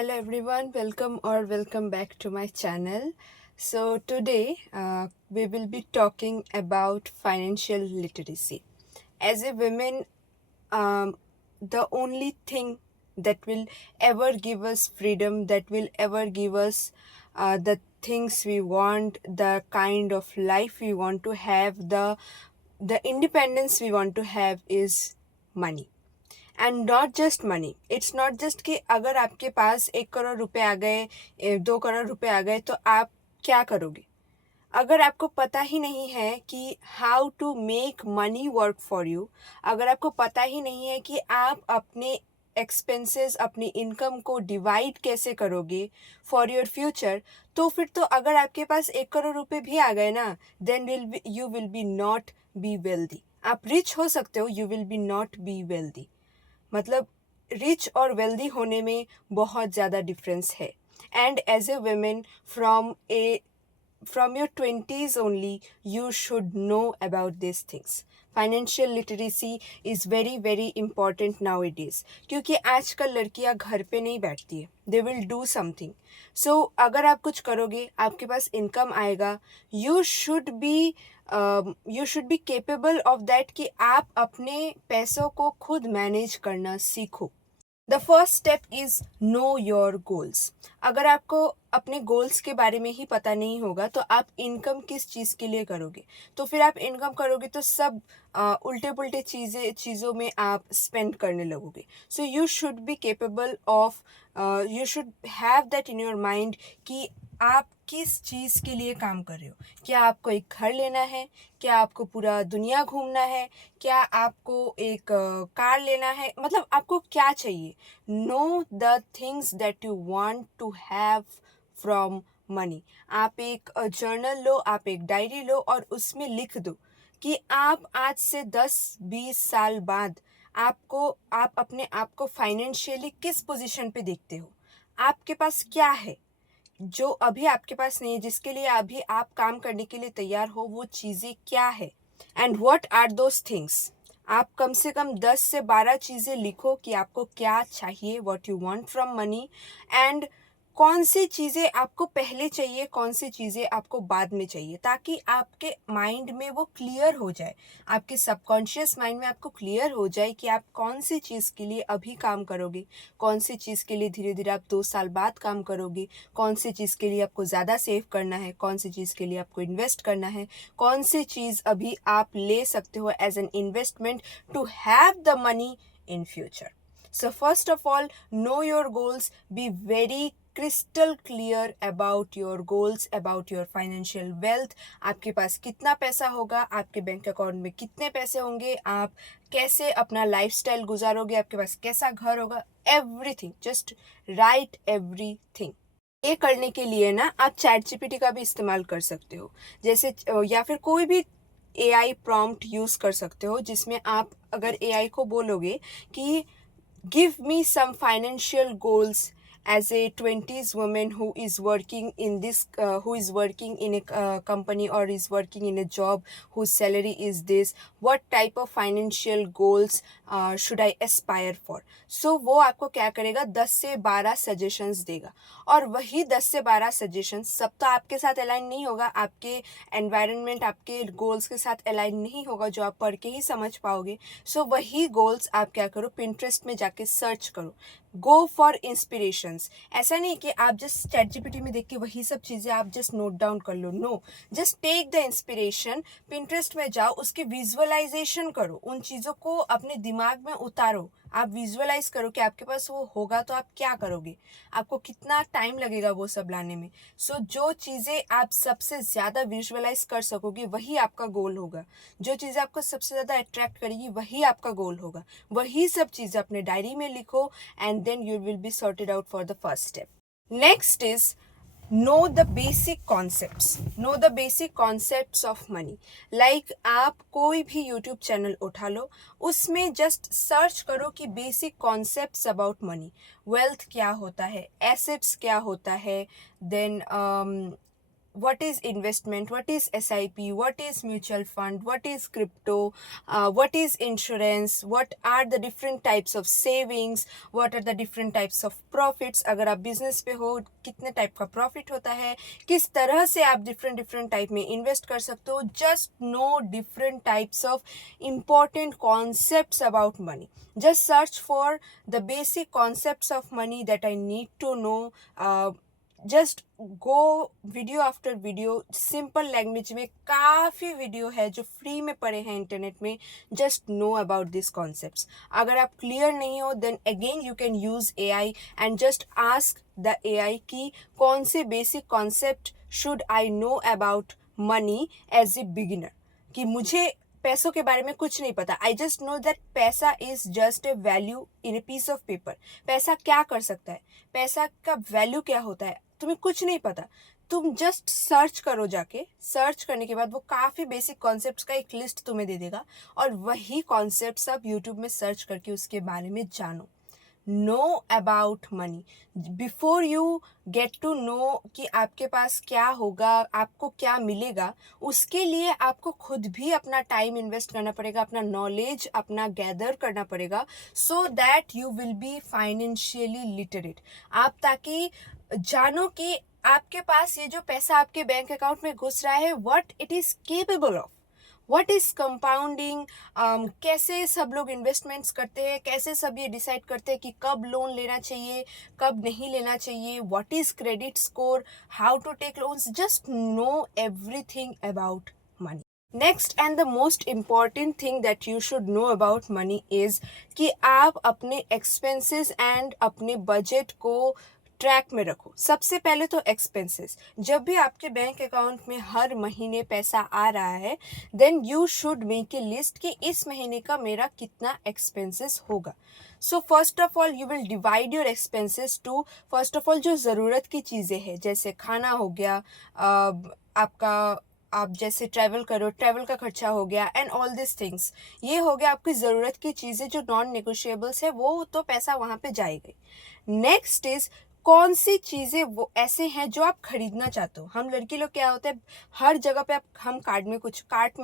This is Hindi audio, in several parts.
Hello everyone, welcome back to my channel. So today we will be talking about financial literacy. As a woman, the only thing that will ever give us freedom, that will ever give us the things we want, the kind of life we want to have, the independence we want to have is money. And not just money, it's not just कि अगर आपके पास 1 करोड़ रुपए आ गए, 2 करोड़ रुपए आ गए तो आप क्या करोगे. अगर आपको पता ही नहीं है कि how to make money work for you, अगर आपको पता ही नहीं है कि आप अपने एक्सपेंसेस, अपनी इनकम को डिवाइड कैसे करोगे फॉर योर फ्यूचर, तो फिर तो अगर आपके पास 1 करोड़ रुपए भी आ गए ना, then you will be not be wealthy. आप रिच हो सकते हो, you will be not be wealthy. मतलब रिच और वेल्दी होने में बहुत ज़्यादा डिफरेंस है. And as a women from your 20s only, you should know about these things. Financial literacy is very very important nowadays, क्योंकि आजकल लड़कियां घर पे नहीं बैठती है. They will do something. So अगर आप कुछ करोगे, आपके पास इनकम आएगा, you should be capable of that कि आप अपने पैसों को खुद मैनेज करना सीखो. The first step is know your goals. अगर आपको अपने गोल्स के बारे में ही पता नहीं होगा तो आप इनकम किस चीज़ के लिए करोगे. तो फिर आप इनकम करोगे तो सब उल्टे पुल्टे चीज़ों में आप स्पेंड करने लगोगे. So you should be capable of, you should have that in your mind कि आप किस चीज़ के लिए काम कर रहे हो. क्या आपको एक घर लेना है? क्या आपको पूरा दुनिया घूमना है? क्या आपको एक कार लेना है? मतलब आपको क्या चाहिए? Know the things that you want to have from money. आप एक जर्नल लो, आप एक डायरी लो और उसमें लिख दो कि आप आज से 10-20 साल बाद आप अपने आप को फाइनेंशियली किस पोजीशन पे देखते हो. आपके पास क्या है जो अभी आपके पास नहीं है, जिसके लिए अभी आप काम करने के लिए तैयार हो. वो चीज़ें क्या है and what are those things. आप कम से कम 10 से 12 चीज़ें लिखो कि आपको क्या चाहिए, what you want from money, and कौन सी चीज़ें आपको पहले चाहिए, कौन सी चीज़ें आपको बाद में चाहिए, ताकि आपके माइंड में वो क्लियर हो जाए, आपके सबकॉन्शियस माइंड में आपको क्लियर हो जाए कि आप कौन सी चीज़ के लिए अभी काम करोगे, कौन सी चीज़ के लिए धीरे धीरे आप 2 साल बाद काम करोगे, कौन सी चीज़ के लिए आपको ज़्यादा सेव करना है, कौन सी चीज़ के लिए आपको इन्वेस्ट करना है, कौन सी चीज़ अभी आप ले सकते हो as an investment to have the money in future. So first of all, know your goals, be very crystal clear about your goals, about your financial wealth. आपके पास कितना पैसा होगा, आपके बैंक अकाउंट में कितने पैसे होंगे, आप कैसे अपना लाइफस्टाइल गुजारोगे, आपके पास कैसा घर होगा, एवरीथिंग. Just right everything. ये करने के लिए ना आप चैट जीपीटी का भी इस्तेमाल कर सकते हो, जैसे या फिर कोई भी एआई प्रॉम्प्ट यूज़ कर सकते हो, जिसमें आप अगर एआई को बोलोगे कि give me some financial goals as a 20s woman who is working in who is working in a company or is working in a job whose salary is this, what type of financial goals should I aspire for. So वो आपको क्या करेगा, 10 से 12 सजेशंस देगा. और वही 10 से 12 सजेशंस सब तो आपके साथ अलाइन नहीं होगा, आपके एनवायरनमेंट, आपके गोल्स के साथ अलाइन नहीं होगा जो आप पढ़ के ही समझ पाओगे. सो वही गोल्स आप क्या करो, पिंटरेस्ट में जाके सर्च करो, गो फॉर इंस्पिरेशंस. ऐसा नहीं कि आप जस्ट चैट जीपीटी में देख के वही सब चीज़ें आप जस्ट नोट डाउन कर लो. No, just take the inspiration, Pinterest में जाओ, उसकी विजुअलाइजेशन करो, उन चीज़ों को अपने दिमाग में उतारो. आप विजुअलाइज करो कि आपके पास वो होगा तो आप क्या करोगे, आपको कितना टाइम लगेगा वो सब लाने में. सो जो चीज़ें आप सबसे ज़्यादा विजुअलाइज कर सकोगे वही आपका गोल होगा. जो चीज़ें आपको सबसे ज़्यादा अट्रैक्ट करेगी वही आपका गोल होगा. वही सब चीज़ें अपने डायरी में लिखो and then you will be sorted out for the first step. Next is know the basic concepts of money. Like आप कोई भी यूट्यूब चैनल उठा लो, उसमें जस्ट सर्च करो कि basic concepts about money. Wealth क्या होता है, एसेट्स क्या होता है, then what is investment, what is SIP, what is mutual fund, what is crypto, what is insurance, what are the different types of savings, what are the different types of profits, अगर आप business पे हो कितने type का profit होता है, किस तरह से आप different type में invest कर सकते हो. Just know different types of important concepts about money. Just search for the basic concepts of money that I need to know. Just go video after video, simple language में काफ़ी वीडियो है जो फ्री में पड़े हैं इंटरनेट में. Just know about this concepts. अगर आप क्लियर नहीं हो then again you can use AI and just ask the AI कि कौन से basic concept should I know about money as a beginner. कि मुझे पैसों के बारे में कुछ नहीं पता. आई जस्ट नो दैट पैसा is just a value in a piece of paper. पैसा क्या कर सकता है, पैसा का वैल्यू क्या होता है, तुम्हें कुछ नहीं पता. तुम जस्ट सर्च करो, जाके सर्च करने के बाद वो काफ़ी बेसिक कॉन्सेप्ट्स का एक लिस्ट तुम्हें दे देगा और वही कॉन्सेप्ट्स आप यूट्यूब में सर्च करके उसके बारे में जानो. Know about money before you get to know कि आपके पास क्या होगा, आपको क्या मिलेगा. उसके लिए आपको खुद भी अपना टाइम इन्वेस्ट करना पड़ेगा, अपना नॉलेज अपना गैदर करना पड़ेगा, so that you will be financially literate. आप ताकि जानो कि आपके पास ये जो पैसा आपके बैंक अकाउंट में घुस रहा है what it is capable of, what is compounding, कैसे सब लोग इन्वेस्टमेंट्स करते हैं, कैसे सब ये डिसाइड करते हैं कि कब लोन लेना चाहिए कब नहीं लेना चाहिए, what is credit score, how to take loans. Just know everything about money. Next and the most important thing that you should know about money is कि आप अपने एक्सपेंसेस एंड अपने बजट को ट्रैक में रखो. सबसे पहले तो एक्सपेंसेस. जब भी आपके बैंक अकाउंट में हर महीने पैसा आ रहा है then you should make a list कि इस महीने का मेरा कितना एक्सपेंसेस होगा. So first of all you will divide your expenses two, first of all जो ज़रूरत की चीज़ें हैं जैसे खाना हो गया, आपका आप जैसे ट्रैवल करो ट्रैवल का खर्चा हो गया एंड ऑल दिस थिंग्स. ये हो गया आपकी ज़रूरत की चीज़ें जो नॉन नेगोशिएबल्स है, वो तो पैसा वहाँ पे जाएगा. नेक्स्ट इज़ कौन सी चीज़ें वो ऐसे हैं जो आप खरीदना चाहते हो. हम लड़की लोग क्या होता है हर जगह पे हम कार्ट में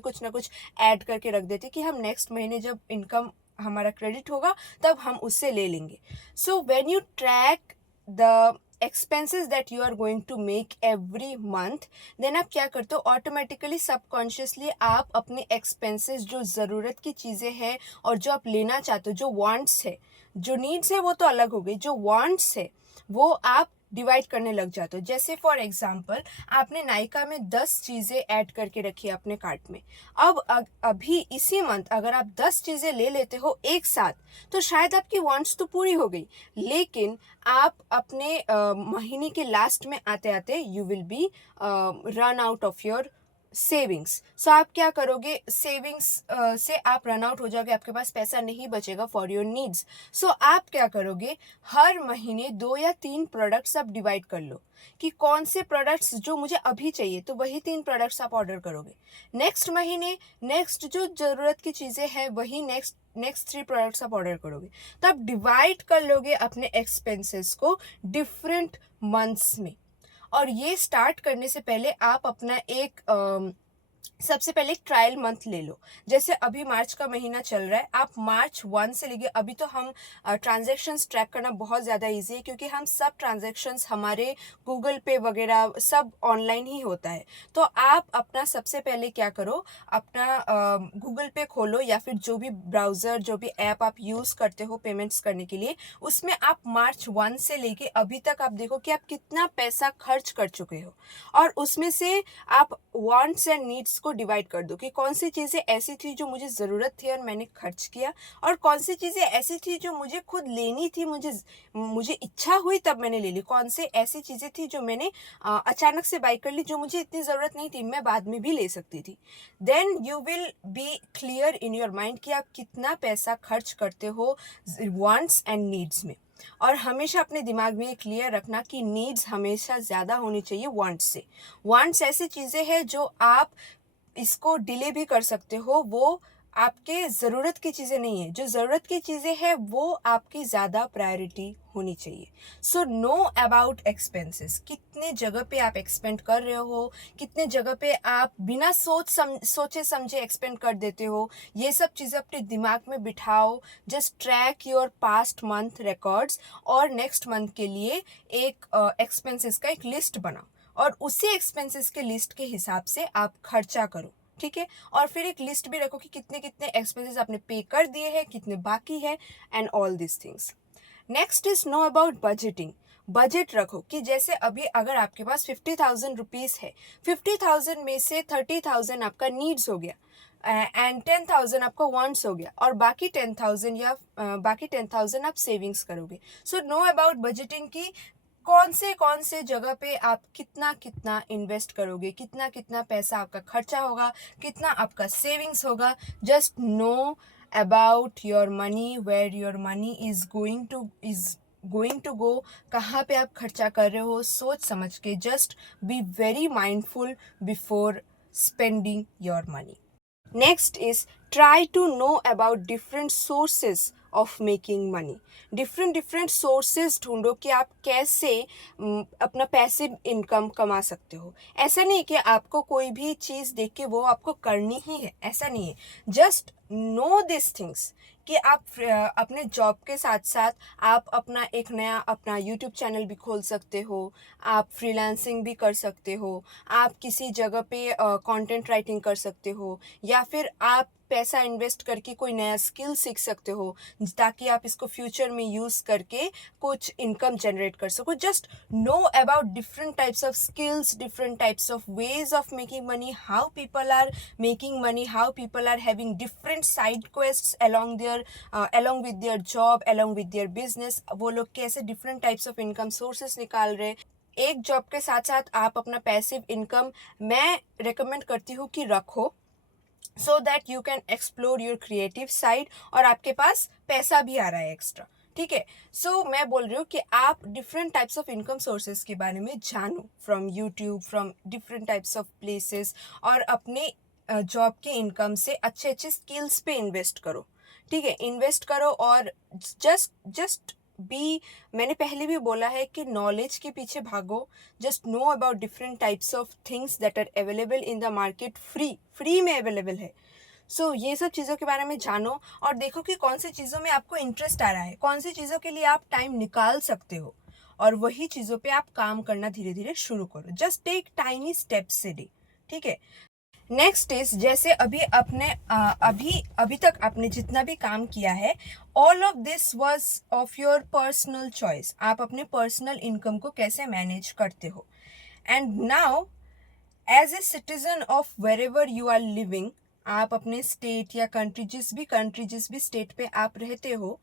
कुछ ना कुछ ऐड करके रख देते कि हम नेक्स्ट महीने जब इनकम हमारा क्रेडिट होगा तब हम उससे ले लेंगे. So when you track the expenses that you are going to make every month then आप क्या करते हो ऑटोमेटिकली सबकॉन्शियसली आप अपने एक्सपेंसेस जो ज़रूरत की चीज़ें हैं और जो आप लेना चाहते हो, जो वांट्स है, जो नीड्स है वो तो अलग हो गई, जो वांट्स है वो आप डिवाइड करने लग जाते हो. जैसे फॉर एग्जांपल आपने नायका में 10 चीज़ें ऐड करके रखी है अपने कार्ट में. अब अभी इसी मंथ अगर आप 10 चीज़ें ले लेते हो एक साथ तो शायद आपकी वांट्स तो पूरी हो गई, लेकिन आप अपने महीने के लास्ट में आते आते you will be run out of your savings. So आप क्या करोगे, सेविंग्स से आप रन आउट हो जाओगे, आपके पास पैसा नहीं बचेगा फॉर योर नीड्स. सो आप क्या करोगे, हर महीने 2 या 3 प्रोडक्ट्स आप डिवाइड कर लो कि कौन से प्रोडक्ट्स जो मुझे अभी चाहिए तो वही 3 प्रोडक्ट्स आप ऑर्डर करोगे. नेक्स्ट महीने नेक्स्ट जो ज़रूरत की चीज़ें हैं वही नेक्स्ट 3 प्रोडक्ट्स आप ऑर्डर करोगे. तो आप डिवाइड कर लोगे अपने एक्सपेंसेस को डिफरेंट मंथ्स में. और ये स्टार्ट करने से पहले आप अपना एक सबसे पहले एक ट्रायल मंथ ले लो. जैसे अभी मार्च का महीना चल रहा है, आप मार्च 1 से लेके अभी तो हम ट्रांजैक्शंस ट्रैक करना बहुत ज़्यादा इजी है क्योंकि हम सब ट्रांजैक्शंस हमारे गूगल पे वगैरह सब ऑनलाइन ही होता है. तो आप अपना सबसे पहले क्या करो, अपना गूगल पे खोलो या फिर जो भी ब्राउज़र जो भी ऐप आप यूज़ करते हो पेमेंट्स करने के लिए, उसमें आप मार्च 1 से लेके अभी तक आप देखो कि आप कितना पैसा खर्च कर चुके हो और उसमें से आप वांट्स एंड नीड्स को डिवाइड कर दो कि कौन सी चीज़ें ऐसी थी जो मुझे ज़रूरत थी और मैंने खर्च किया और कौन सी चीज़ें ऐसी थी जो मुझे खुद लेनी थी, मुझे इच्छा हुई तब मैंने ले ली, कौन से ऐसी चीज़ें थी जो मैंने अचानक से बाई कर ली जो मुझे इतनी ज़रूरत नहीं थी, मैं बाद में भी ले सकती थी. Then you will be clear in your mind कि आप कितना पैसा खर्च करते हो वांट्स एंड नीड्स में. और हमेशा अपने दिमाग में ये क्लियर रखना कि नीड्स हमेशा ज़्यादा होनी चाहिए वांट्स से. वांट्स ऐसी चीज़ें हैं जो आप इसको डिले भी कर सकते हो, वो आपके ज़रूरत की चीज़ें नहीं है, जो ज़रूरत की चीज़ें हैं वो आपकी ज़्यादा प्रायोरिटी होनी चाहिए। सो नो अबाउट एक्सपेंसेस, कितने जगह पे आप एक्सपेंड कर रहे हो, कितने जगह पे आप बिना सोचे समझे एक्सपेंड कर देते हो, ये सब चीज़ें अपने दिमाग में बिठाओ। Just track your past month records और नेक्स्ट मंथ के लिए एक एक्सपेंसेस का एक लिस्ट बनाओ और उसी एक्सपेंसेस के लिस्ट के हिसाब से आप खर्चा करो, ठीक है। और फिर एक लिस्ट भी रखो कि कितने कितने एक्सपेंसेस आपने पे कर दिए हैं, कितने बाकी है, and all this things. Next is know about budgeting. Budget रखो कि जैसे अभी अगर आपके पास 50,000 रुपीज़ है, 50,000 में से 30,000 आपका नीड्स हो गया एंड 10,000 आपका वांट्स हो गया और बाकी 10,000 या बाकी 10,000 आप सेविंग्स करोगे। सो नो अबाउट बजटिंग की कौन से जगह पे आप कितना कितना इन्वेस्ट करोगे, कितना कितना पैसा आपका खर्चा होगा, कितना आपका सेविंग्स होगा। Just know about your money, where your money is going to go, कहाँ पे आप खर्चा कर रहे हो, सोच समझ के just be very mindful before spending your money. Next is try to know about different sources of making money. different sources ढूंढो कि आप कैसे अपना पैसिव इनकम कमा सकते हो। ऐसा नहीं कि आपको कोई भी चीज़ देख के वो आपको करनी ही है, ऐसा नहीं है। जस्ट नो दिस थिंग्स कि आप अपने जॉब के साथ साथ आप अपना एक नया अपना यूट्यूब चैनल भी खोल सकते हो, आप फ्रीलांसिंग भी कर सकते हो, आप किसी जगह पे कंटेंट राइटिंग कर सकते हो, या फिर आप पैसा इन्वेस्ट करके कोई नया स्किल सीख सकते हो ताकि आप इसको फ्यूचर में यूज़ करके कुछ इनकम जनरेट कर सको। Just know about different types of skills, different types of ways of making money, how people are making money, how people are having different side quests along with their job, along with their business। वो लोग कैसे different types of income sources निकाल रहे। एक जॉब के साथ साथ आप अपना पैसिव इनकम मैं रेकमेंड करती हूँ कि रखो, so that you can explore your creative side और आपके पास पैसा भी आ रहा है एक्स्ट्रा, ठीक है। सो मैं बोल रही हूँ कि आप different types of income sources के बारे में जानो from YouTube, from different types of places, और अपने जॉब के इनकम से अच्छे अच्छे स्किल्स पे इन्वेस्ट करो, ठीक है। इन्वेस्ट करो और जस्ट बी, मैंने पहले भी बोला है कि नॉलेज के पीछे भागो। Just know about different types of things that are available in the market, free में अवेलेबल है। सो ये सब चीज़ों के बारे में जानो और देखो कि कौन सी चीज़ों में आपको इंटरेस्ट आ रहा है, कौन सी चीज़ों के लिए आप टाइम निकाल सकते हो, और वही चीज़ों पे आप काम करना धीरे धीरे शुरू करो। Just take tiny steps a day, ठीक है। नेक्स्ट इज जैसे अभी तक आपने जितना भी काम किया है, all of this was of your personal choice. आप अपने पर्सनल इनकम को कैसे मैनेज करते हो, and now as a citizen of wherever you are living, आप अपने स्टेट या जिस भी स्टेट पे आप रहते हो,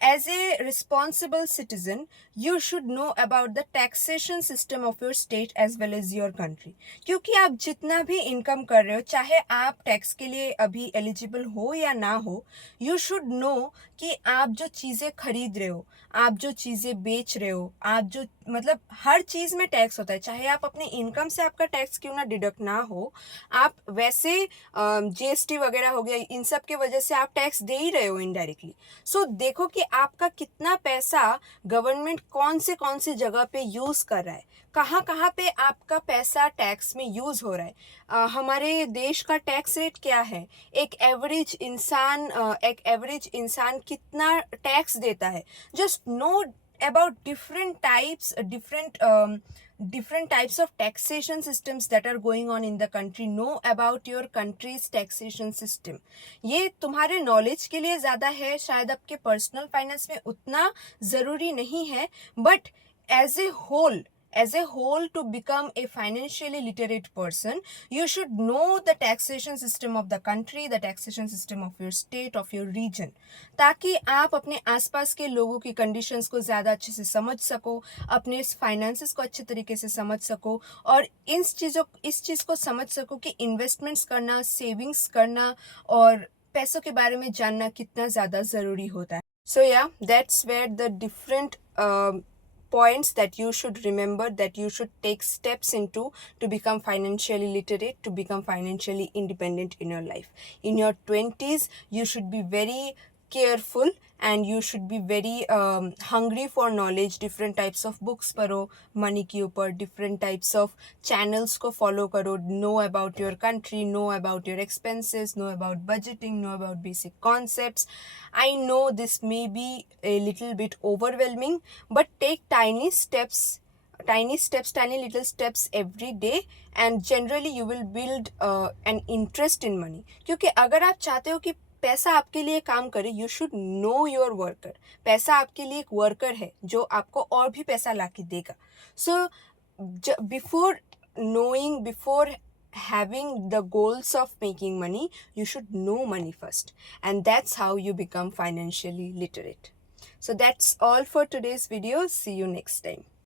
as a responsible citizen you should know about the taxation system of your state as well as your country. क्योंकि आप जितना भी इनकम कर रहे हो, चाहे आप टैक्स के लिए अभी एलिजिबल हो या ना हो, यू शुड नो कि आप जो चीज़ें खरीद रहे हो, आप जो चीज़ें बेच रहे हो, आप जो मतलब हर चीज़ में टैक्स होता है। चाहे आप अपने इनकम से आपका टैक्स क्यों ना डिडक्ट ना हो, आप वैसे जीएसटी वगैरह हो गया, इन सब के वजह से आप टैक्स दे ही रहे हो इनडायरेक्टली। सो देखो कि आपका कितना पैसा गवर्नमेंट कौन से जगह पे यूज़ कर रहा है, कहाँ पे आपका पैसा टैक्स में यूज़ हो रहा है। हमारे देश का टैक्स रेट क्या है, एक एवरेज इंसान कितना टैक्स देता है। Just know about different types of taxation systems that are going on in the country. Know about your country's taxation system। ये तुम्हारे नॉलेज के लिए ज़्यादा है, शायद आपके पर्सनल फाइनेंस में उतना ज़रूरी नहीं है, but as a whole to become a financially literate person, you should know the taxation system of the country, the taxation system of your state, of your region, ताकि आप अपने आसपास के लोगों की कंडीशंस को ज़्यादा अच्छे से समझ सको, अपने फाइनेंसेस को अच्छे तरीके से समझ सको, और इस चीज़ को समझ सको कि इन्वेस्टमेंट्स करना, सेविंग्स करना और पैसों के बारे में जानना कितना ज़्यादा ज़रूरी होता है। सो या that's where the different points that you should remember, that you should take steps into to become financially literate, to become financially independent in your life. In your 20s, you should be very careful and you should be very hungry for knowledge. Different types of books पढ़ो money के ऊपर, different types of channels को follow करो, know about your country, know about your expenses, know about budgeting, know about basic concepts. I know this may be a little bit overwhelming, but take tiny steps, tiny little steps every day, and generally you will build an interest in money. क्योंकि अगर आप चाहते हो कि पैसा आपके लिए काम करे, you should know your worker. पैसा आपके लिए एक वर्कर है जो आपको और भी पैसा ला के देगा. So before knowing, before having the goals of making money, you should know money first, and that's how you become financially literate. So that's all for today's video. See you next time.